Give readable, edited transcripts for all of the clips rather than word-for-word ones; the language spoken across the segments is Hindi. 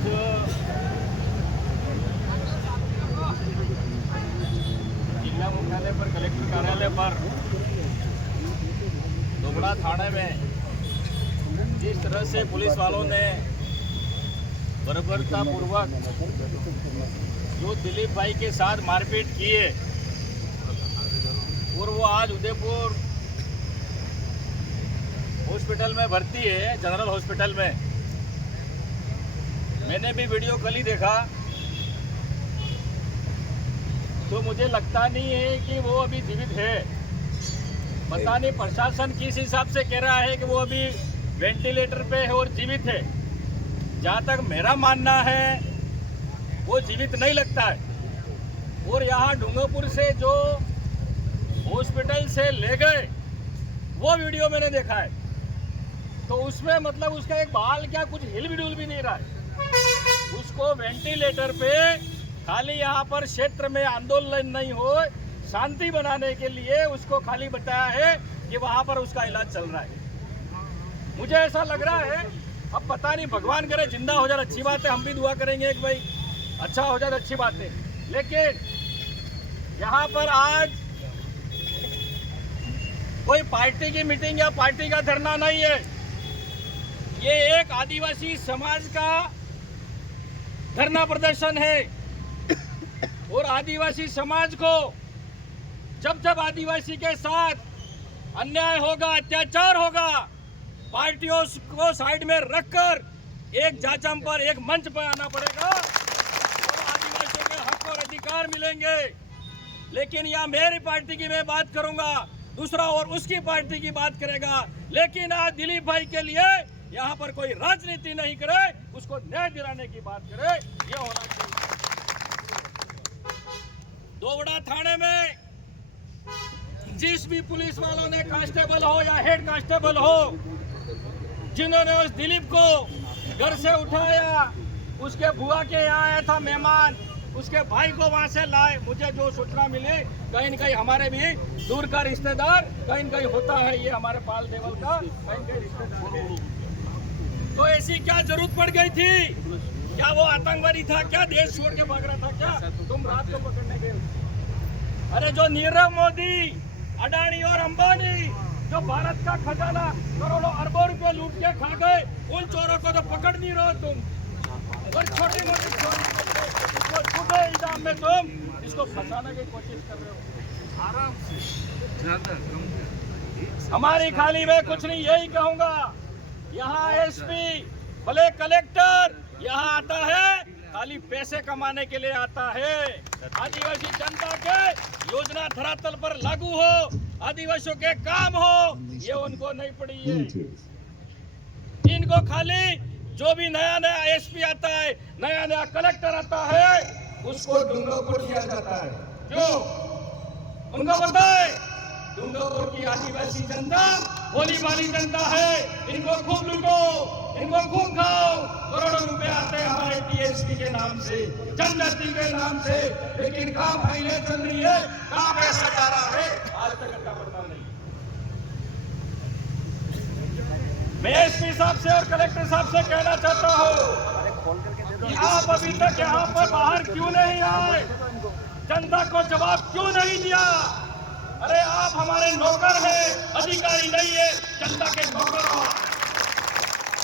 आज जिला मुख्यालय पर, कलेक्टर कार्यालय पर, दोगड़ा थाने में जिस तरह से पुलिस वालों ने बर्बरता पूर्वक जो दिलीप भाई के साथ मारपीट की है और वो आज उदयपुर हॉस्पिटल में भर्ती है, जनरल हॉस्पिटल में। मैंने भी वीडियो कल ही देखा तो मुझे लगता नहीं है कि वो अभी जीवित है। पता नहीं प्रशासन किस हिसाब से कह रहा है कि वो अभी वेंटिलेटर पे है और जीवित है। जहाँ तक मेरा मानना है वो जीवित नहीं लगता है। और यहाँ डूंगरपुर से जो हॉस्पिटल से ले गए वो वीडियो मैंने देखा है, तो उसमें मतलब उसका एक बाल क्या कुछ हिल भी डुल भी नहीं रहा है। उसको वेंटिलेटर पे खाली यहाँ पर क्षेत्र में आंदोलन नहीं हो, शांति बनाने के लिए उसको खाली बताया है कि वहाँ पर उसका इलाज चल रहा है। मुझे ऐसा लग रहा है, अब पता नहीं, भगवान करे जिंदा हो जाए अच्छी बात है, हम भी दुआ करेंगे कि भाई अच्छा हो जाए अच्छी बात है। लेकिन यहाँ पर आज कोई पार्टी की मीटिंग या पार्टी का धरना नहीं है, ये एक आदिवासी समाज का धरना प्रदर्शन है। और आदिवासी समाज को जब जब आदिवासी के साथ अन्याय होगा, अत्याचार होगा, पार्टियों को साइड में रखकर एक जाचम पर, एक मंच पर आना पड़ेगा और आदिवासियों के हक और अधिकार मिलेंगे। लेकिन यहाँ मेरी पार्टी की मैं बात करूंगा, दूसरा और उसकी पार्टी की बात करेगा। लेकिन आज दिलीप भाई के लिए यहाँ पर कोई राजनीति नहीं करे, उसको न्याय दिलाने की बात करे, ये होना चाहिए। दोगड़ा थाने में जिस भी पुलिस वालों ने, कांस्टेबल हो या हेड कांस्टेबल हो, जिन्होंने उस दिलीप को घर से उठाया, उसके बुआ के यहाँ आया था मेहमान, उसके भाई को वहां से लाए। मुझे जो सूचना मिली, कहीं न कहीं हमारे भी दूर का रिश्तेदार कहीं न कहीं होता है, ये हमारे पाल देवल का कहीं कहीं रिश्तेदार है। तो ऐसी क्या जरूरत पड़ गई थी? क्या वो आतंकवादी था? क्या देश छोड़ के भाग रहा था? क्या तुम रात को पकड़ने गए? अरे जो नीरव मोदी, अडानी और अंबानी जो भारत का खजाना करोड़ों अरबों रुपए लूट के खा गए, उन चोरों को तो पकड़ नहीं रहे तुम। और छोटी मोटी चोरी इसको छोटे इल्जाम में तुम इसको फंसाने की कोशिश कर रहे हो। आराम से, ज्यादा कम। हमारी खाली में कुछ नहीं, यही कहूंगा, यहाँ एसपी भले कलेक्टर यहाँ आता है खाली पैसे कमाने के लिए आता है। आदिवासी जनता के योजना धरातल पर लागू हो, आदिवासियों के काम हो, ये उनको नहीं पड़ी है। इनको खाली जो भी नया नया एसपी आता है, नया नया कलेक्टर आता है, उसको डूंगरपुर किया जाता है। क्यों? उनको पता है डूंगरपुर की आदिवासी जनता भोली भाली जनता है, इनको खूब लूटो, इनको खूब खाओ। करोड़ों रुपए आते हैं हमारे टीएसपी के नाम से, जनजाति के नाम से, लेकिन कहाँ फाइलें चल रही है, कहाँ पैसा जा रहा है, आज तक का पता नहीं। मैं एसपी साहब से और कलेक्टर साहब से कहना चाहता हूँ कि आप अभी तक यहाँ पर बाहर क्यों नहीं आए? जनता को जवाब क्यों नहीं दिया? अरे आप हमारे नौकर हैं, अधिकारी नहीं है, जनता के नौकर हो।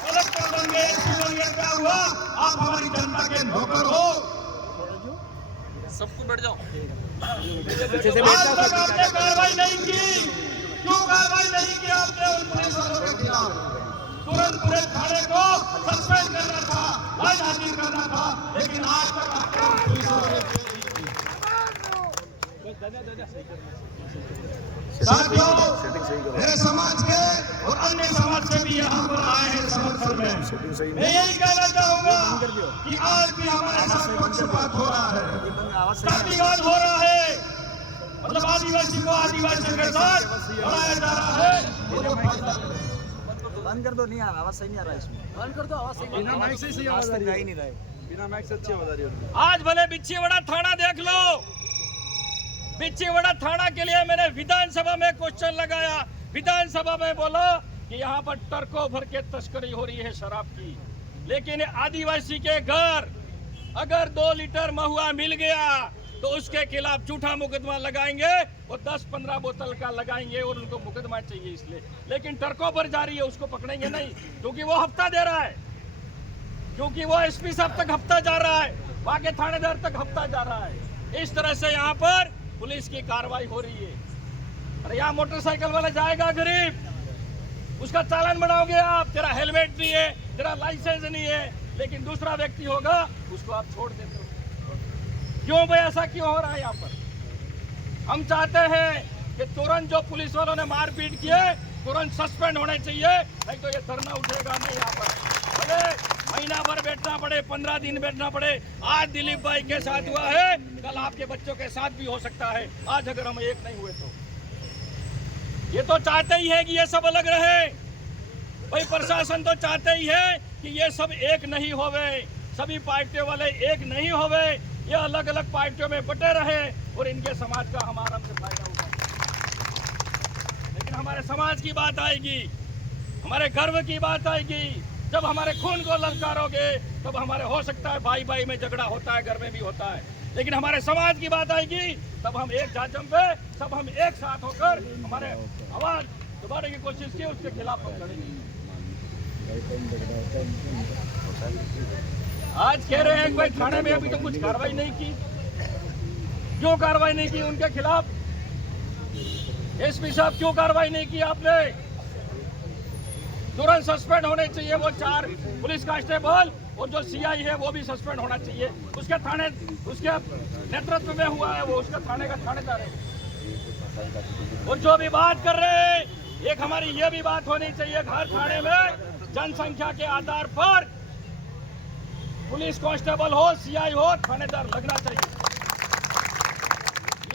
कलेक्टर बन गए, एसपी बन गए, क्या हुआ? आप हमारी जनता के नौकर हो। सबको बैठ जाओ। आज तक आपने कार्रवाई नहीं की, क्यों कार्रवाई नहीं की आपने उन पुलिस वालों के खिलाफ? तुरंत पूरे थाने को सस्पेंड करना था, आज हाजिर करना था, लेकिन आज तक आपने पुलिस वालों के साथियों, मेरे समाज के और अन्य समाज से भी यहाँ पर आए हैं समर्थन में। मैं यही कहना चाहूंगा कि आज भी हमारे साथ पक्षपात हो रहा है, जातिवाद हो रहा है, मतलब आदिवासी को आदिवासियों के साथ बढ़ाया जा रहा है। बंद कर दो, नहीं आ रहा, आवाज सही नहीं आ रहा है इसमें। बंद कर दो, आवाज सही बिना माइक से सही आवाज आ ही नहीं रहा है, बिना माइक से अच्छी आवाज आ रही है। आज भले बिच्छीवाड़ा थाना देख लो, बिच्छीवाड़ा थाना के लिए मैंने विधानसभा में क्वेश्चन लगाया, विधानसभा में बोला कि यहाँ पर ट्रकों भर के तस्करी हो रही है शराब की। लेकिन आदिवासी के घर अगर 2 लीटर महुआ मिल गया तो उसके खिलाफ झूठा मुकदमा लगाएंगे और 10-15 बोतल का लगाएंगे और उनको मुकदमा चाहिए इसलिए। लेकिन ट्रकों पर जा रही है उसको पकड़ेंगे नहीं, क्योंकि वो हफ्ता दे रहा है, क्योंकि वो एसपी साहब तक हफ्ता जा रहा है, वहां के थानेदार तक हफ्ता जा रहा है। इस तरह से यहाँ पर पुलिस की कार्रवाई हो रही है। अरे यहाँ मोटरसाइकिल वाला जाएगा गरीब, उसका चालान बनाओगे आप, तेरा हेलमेट नहीं है, तेरा लाइसेंस नहीं है, लेकिन दूसरा व्यक्ति होगा उसको आप छोड़ देते हो। क्यों भाई, ऐसा क्यों हो रहा है यहाँ पर? हम चाहते हैं कि तुरंत जो पुलिस वालों ने मारपीट किए तुरंत सस्पेंड होने चाहिए, नहीं तो ये धरना उठेगा नहीं यहाँ पर। भले महीना भर बैठना पड़े, 15 दिन बैठना पड़े। आज दिलीप भाई के साथ हुआ है, कल आपके बच्चों के साथ भी हो सकता है, आज अगर हम एक नहीं हुए तो। ये तो चाहते ही है कि ये सब अलग रहे भाई, प्रशासन तो चाहते ही है कि ये सब एक नहीं होवे, सभी पार्टियों वाले एक नहीं होवे, ये अलग अलग पार्टियों में बटे रहे और इनके समाज का हम आराम से फायदा उठाए। लेकिन हमारे समाज की बात आएगी, हमारे गर्व की बात आएगी, जब हमारे खून को ललकारोगे तब हमारे हो सकता है भाई भाई में झगड़ा होता है, घर में भी होता है, लेकिन हमारे समाज की बात आएगी तब हम एक जाजम पे सब हम एक साथ होकर हमारे आवाज दबाने की कोशिश की, उसके खिलाफ हम लड़ेंगे। आज कह रहे हैं कि भाई थाने में अभी तो कुछ कार्रवाई नहीं की, क्यों कार्रवाई नहीं की उनके खिलाफ? एसपी साहब क्यों कार्रवाई नहीं की आपने? तुरंत सस्पेंड होने चाहिए वो 4 पुलिस कांस्टेबल, और जो सीआई है वो भी सस्पेंड होना चाहिए। उसके थाने, उसके नेतृत्व में हुआ है, वो उसका थाने का थानेदार है। और जो भी बात कर रहे हैं, एक हमारी ये भी बात होनी चाहिए, हर थाने में जनसंख्या के आधार पर पुलिस कांस्टेबल हो, सीआई हो, थानेदार लगना चाहिए।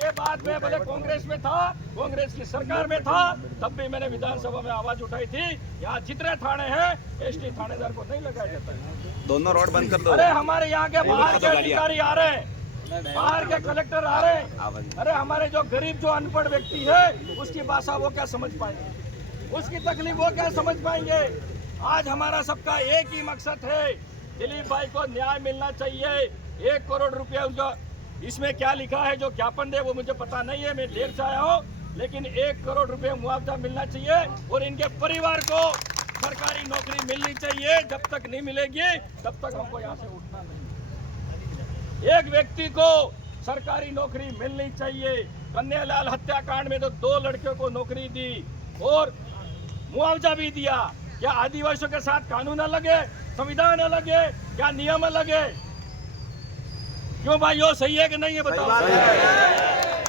ये बात मैं भले कांग्रेस में था, कांग्रेस की सरकार में था, तब भी मैंने विधानसभा में आवाज उठाई थी, यहाँ जितने थाने हैं एसटी थानेदार को नहीं लगाया जाता है। दोनों रोड बंद कर दो। अरे हमारे यहाँ के बाहर के अधिकारी आ रहे हैं, बाहर के कलेक्टर आ रहे हैं, अरे हमारे जो गरीब जो अनपढ़ व्यक्ति है उसकी भाषा वो क्या समझ पाएंगे, उसकी तकलीफ वो क्या समझ पाएंगे? आज हमारा सबका एक ही मकसद है, दिलीप भाई को न्याय मिलना चाहिए। 1 करोड़ रुपया उनका इसमें क्या लिखा है, जो ज्ञापन दे वो मुझे पता नहीं है, मैं देर से आया हूँ, लेकिन 1 करोड़ रुपए मुआवजा मिलना चाहिए और इनके परिवार को सरकारी नौकरी मिलनी चाहिए। जब तक नहीं मिलेगी तब तक हमको यहाँ से उठना नहीं। एक व्यक्ति को सरकारी नौकरी मिलनी चाहिए। कन्हैयालाल हत्याकांड में तो 2 लड़कियों को नौकरी दी और मुआवजा भी दिया। क्या आदिवासियों के साथ कानून अलग है, संविधान अलग है, क्या नियम अलग है? क्यों भाई, यो सही है कि नहीं है बताओ?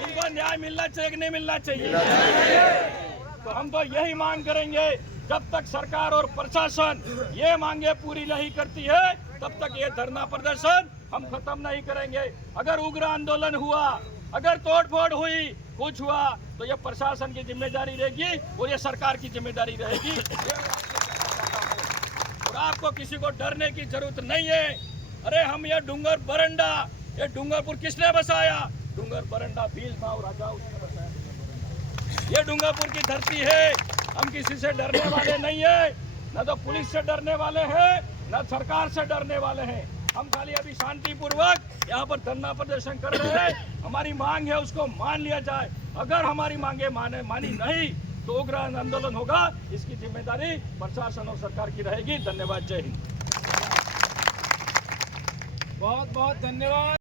इनको न्याय मिलना चाहिए कि नहीं मिलना चाहिए? तो हम तो यही मांग करेंगे, जब तक सरकार और प्रशासन ये मांगे पूरी नहीं करती है तब तक ये धरना प्रदर्शन हम खत्म नहीं करेंगे। अगर उग्र आंदोलन हुआ, अगर तोड़फोड़ हुई, कुछ हुआ, तो ये प्रशासन की जिम्मेदारी रहेगी और ये सरकार की जिम्मेदारी रहेगी। और आपको किसी को डरने की जरूरत नहीं है। अरे हम ये डूंगर बरंडा, ये डूंगरपुर किसने बसाया? डूंगर बरंडा भील था और राजा उसने बसाया। ये डूंगरपुर की धरती है, हम किसी से डरने वाले नहीं है, न तो पुलिस से डरने वाले हैं, न सरकार से डरने वाले हैं। हम खाली अभी शांतिपूर्वक यहाँ पर धरना प्रदर्शन कर रहे हैं। हमारी मांग है उसको मान लिया जाए। अगर हमारी मांगे मानी नहीं तो उग्र आंदोलन होगा। इसकी जिम्मेदारी प्रशासन और सरकार की रहेगी। धन्यवाद, जय हिंद। बहुत बहुत धन्यवाद।